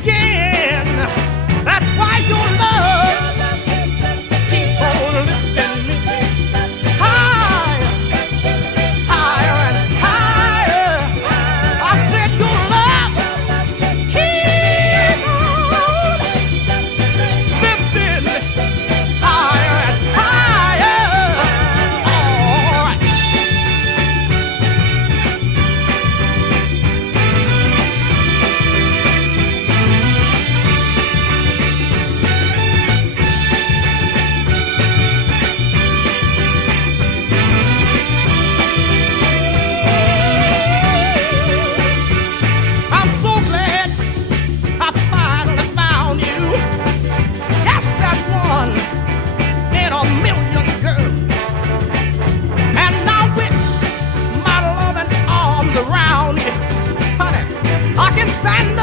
again. That's why your love keeps on lifting me higher, higher and higher. I said your love keeps on lifting me higher and higher. All right. I'm so glad I finally found you. Yes, that one in a million, girl. And now with my loving arms around you, honey, I can stand